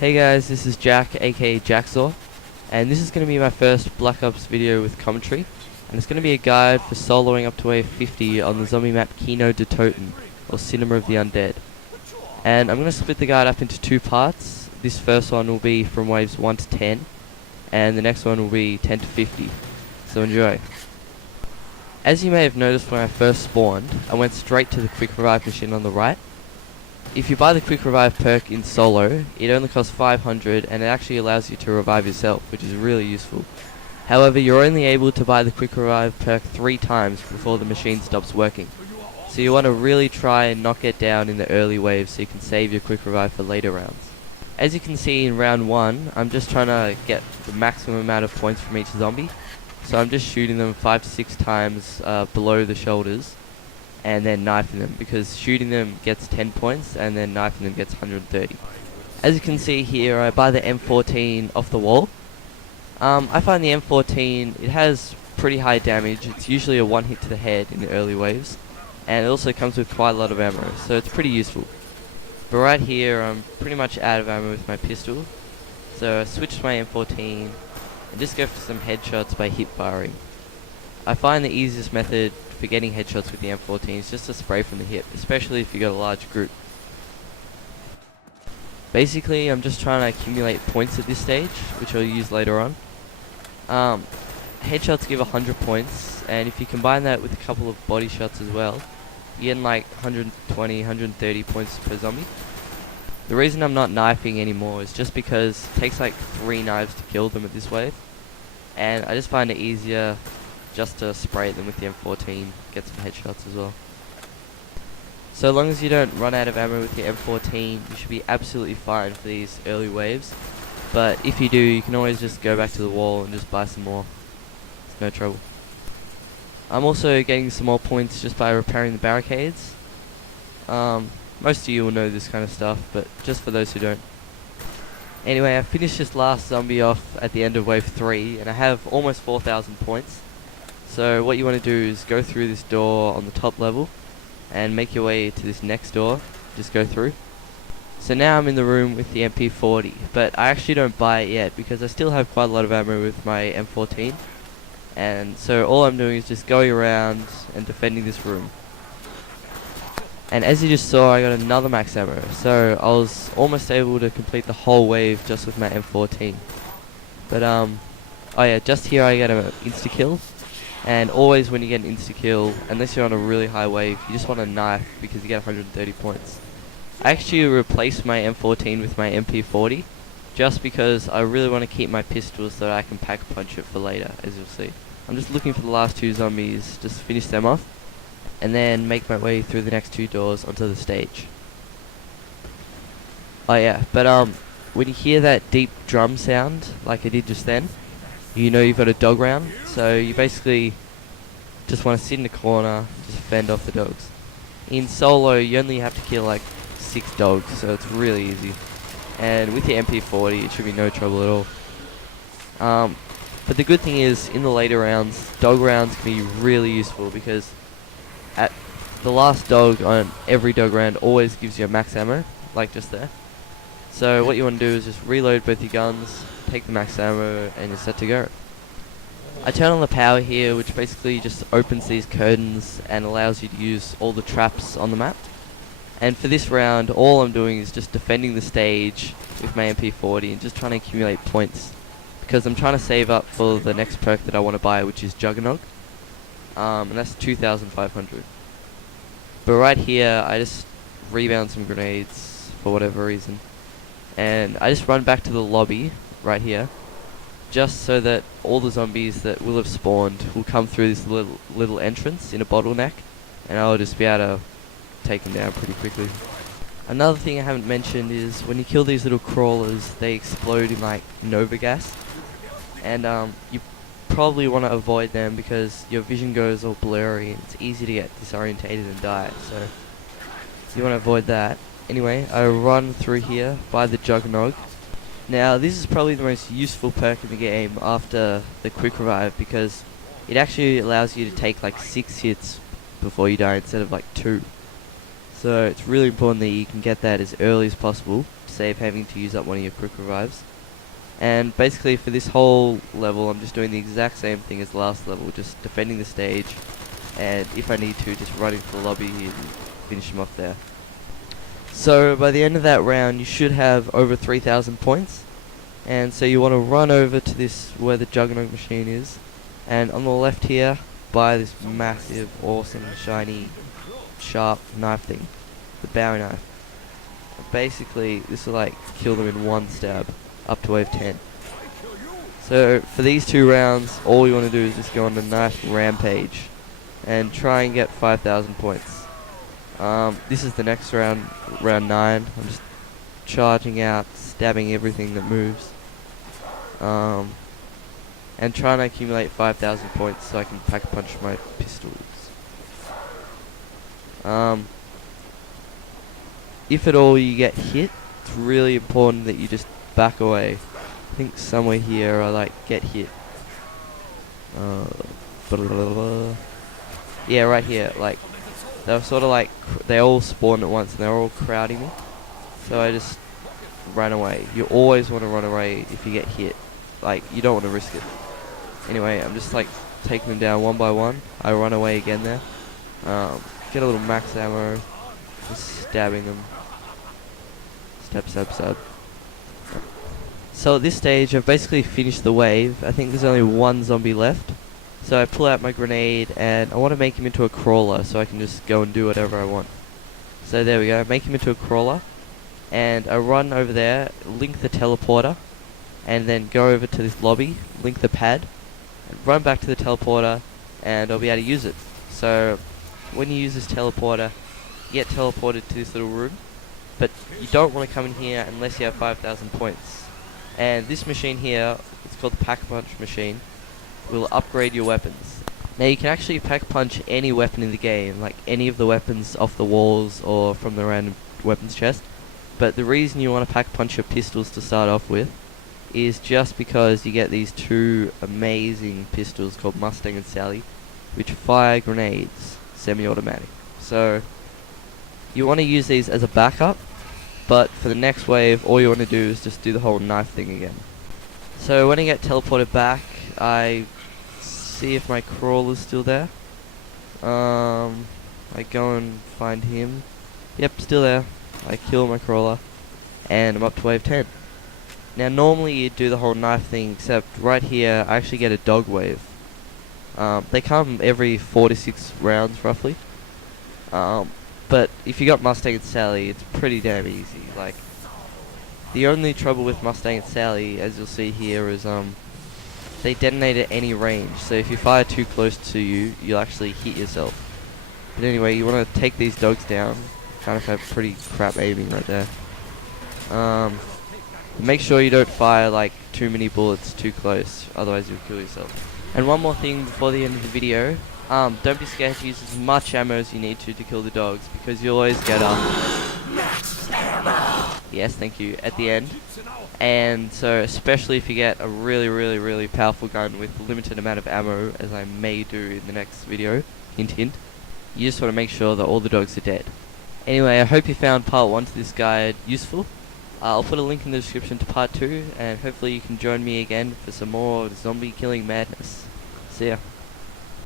Hey guys, this is Jack, aka Jaxor, and this is going to be my first Black Ops video with commentary, and it's going to be a guide for soloing up to wave 50 on the zombie map Kino der Toten, or Cinema of the Undead. And I'm going to split the guide up into two parts. This first one will be from waves 1 to 10, and the next one will be 10 to 50, so enjoy. As you may have noticed when I first spawned, I went straight to the quick revive machine on the right. If you buy the quick revive perk in solo, it only costs 500 and it actually allows you to revive yourself, which is really useful. However, you're only able to buy the quick revive perk 3 times before the machine stops working. So you want to really try and knock it down in the early waves so you can save your quick revive for later rounds. As you can see in round 1, I'm just trying to get the maximum amount of points from each zombie. So I'm just shooting them 5 to 6 times below the shoulders, and then knifing them, because shooting them gets 10 points and then knifing them gets 130. As you can see here, I buy the M14 off the wall. I find the M14, it has pretty high damage. It's usually a one hit to the head in the early waves, and it also comes with quite a lot of ammo, so it's pretty useful. But right here, I'm pretty much out of ammo with my pistol, so I switched to my M14 and just go for some headshots by hip firing. I find the easiest method for getting headshots with the M14 is just to spray from the hip, especially if you got a large group. Basically, I'm just trying to accumulate points at this stage, which I'll use later on. Headshots give 100 points, and if you combine that with a couple of body shots as well, you get like 120, 130 points per zombie. The reason I'm not knifing anymore is just because it takes like 3 knives to kill them at this wave, and I just find it easier just to spray them with the M14, get some headshots as well. So long as you don't run out of ammo with the M14, you should be absolutely fine for these early waves. But if you do, you can always just go back to the wall and just buy some more. It's no trouble. I'm also getting some more points just by repairing the barricades. Most of you will know this kind of stuff, but just for those who don't. Anyway, I finished this last zombie off at the end of wave 3, and I have almost 4,000 points. So what you want to do is go through this door on the top level and make your way to this next door. Just go through. So now I'm in the room with the MP40, but I actually don't buy it yet because I still have quite a lot of ammo with my M14. And so all I'm doing is just going around and defending this room. And as you just saw, I got another max ammo, so I was almost able to complete the whole wave just with my M14. But oh yeah, just here I get an insta-kill. And always when you get an insta-kill, unless you're on a really high wave, you just want a knife because you get 130 points. I actually replaced my M14 with my MP40, just because I really want to keep my pistol so that I can pack punch it for later, as you'll see. I'm just looking for the last 2 zombies, just finish them off, and then make my way through the next 2 doors onto the stage. Oh yeah, but when you hear that deep drum sound, like I did just then, you know you've got a dog round, so you basically just want to sit in the corner, just fend off the dogs. In solo, you only have to kill like 6 dogs, so it's really easy. And with the MP40, it should be no trouble at all. But the good thing is, in the later rounds, dog rounds can be really useful because at the last dog on every dog round always gives you a max ammo, like just there. So what you want to do is just reload both your guns, take the max ammo, and you're set to go. I turn on the power here, which basically just opens these curtains and allows you to use all the traps on the map. And for this round, all I'm doing is just defending the stage with my MP40 and just trying to accumulate points, because I'm trying to save up for the next perk that I want to buy, which is Juggernog, and that's 2,500. But right here, I just rebound some grenades for whatever reason, and I just run back to the lobby right here, just so that all the zombies that will have spawned will come through this little entrance in a bottleneck, and I'll just be able to take them down pretty quickly. Another thing I haven't mentioned is when you kill these little crawlers, they explode in like Nova gas, and you probably want to avoid them because your vision goes all blurry and it's easy to get disorientated and die, so you want to avoid that. Anyway, I run through here by the Juggernog. Now this is probably the most useful perk in the game after the quick revive, because it actually allows you to take like 6 hits before you die instead of like 2. So it's really important that you can get that as early as possible to save having to use up one of your quick revives. And basically for this whole level I'm just doing the exact same thing as the last level, just defending the stage, and if I need to, just running to the lobby and finish him off there. So by the end of that round you should have over 3,000 points, and so you want to run over to this where the Juggernaut machine is, and on the left here buy this massive, awesome, shiny, sharp knife thing, the Bowie knife. Basically this will like kill them in one stab up to wave 10. So for these 2 rounds all you want to do is just go on a nice rampage and try and get 5,000 points. This is the next round, round 9. I'm just charging out, stabbing everything that moves, and trying to accumulate 5,000 points so I can pack punch my pistols. If at all you get hit, it's really important that you just back away. I think somewhere here I like get hit. Yeah, right here. Like they're sort of like they all spawn at once and they're all crowding me. So I just run away. You always want to run away if you get hit. Like you don't want to risk it. Anyway, I'm just like taking them down one by one. I run away again there. Get a little max ammo. Just stabbing them. Stab, stab, stab. So at this stage I've basically finished the wave. I think there's only one zombie left. So I pull out my grenade and I want to make him into a crawler so I can just go and do whatever I want. So there we go, I make him into a crawler and I run over there, link the teleporter, and then go over to this lobby, link the pad, and run back to the teleporter, and I'll be able to use it. So when you use this teleporter, you get teleported to this little room, but you don't want to come in here unless you have 5,000 points. And this machine here, it's called the pack punch machine, will upgrade your weapons. Now you can actually pack punch any weapon in the game, like any of the weapons off the walls or from the random weapons chest, but the reason you want to pack punch your pistols to start off with is just because you get these 2 amazing pistols called Mustang and Sally, which fire grenades semi-automatic. So you want to use these as a backup, but for the next wave all you want to do is just do the whole knife thing again. So when I get teleported back, I see if my crawler's still there. I go and find him. Yep, still there. I kill my crawler and I'm up to wave 10. Now normally you'd do the whole knife thing, except right here I actually get a dog wave. They come every 4 to 6 rounds roughly. But if you got Mustang and Sally, it's pretty damn easy. Like, the only trouble with Mustang and Sally, as you'll see here, is they detonate at any range. So if you fire too close to you, you'll actually hit yourself. But anyway, you want to take these dogs down. Kind of have pretty crap aiming right there. Make sure you don't fire like too many bullets too close, otherwise you'll kill yourself. And one more thing before the end of the video. Don't be scared to use as much ammo as you need to kill the dogs, because you always get max ammo. Yes, thank you, at the end. And so especially if you get a really powerful gun with a limited amount of ammo, as I may do in the next video, hint hint, you just want to make sure that all the dogs are dead. Anyway, I hope you found part 1 to this guide useful. I'll put a link in the description to part 2, and hopefully you can join me again for some more zombie killing madness. See ya.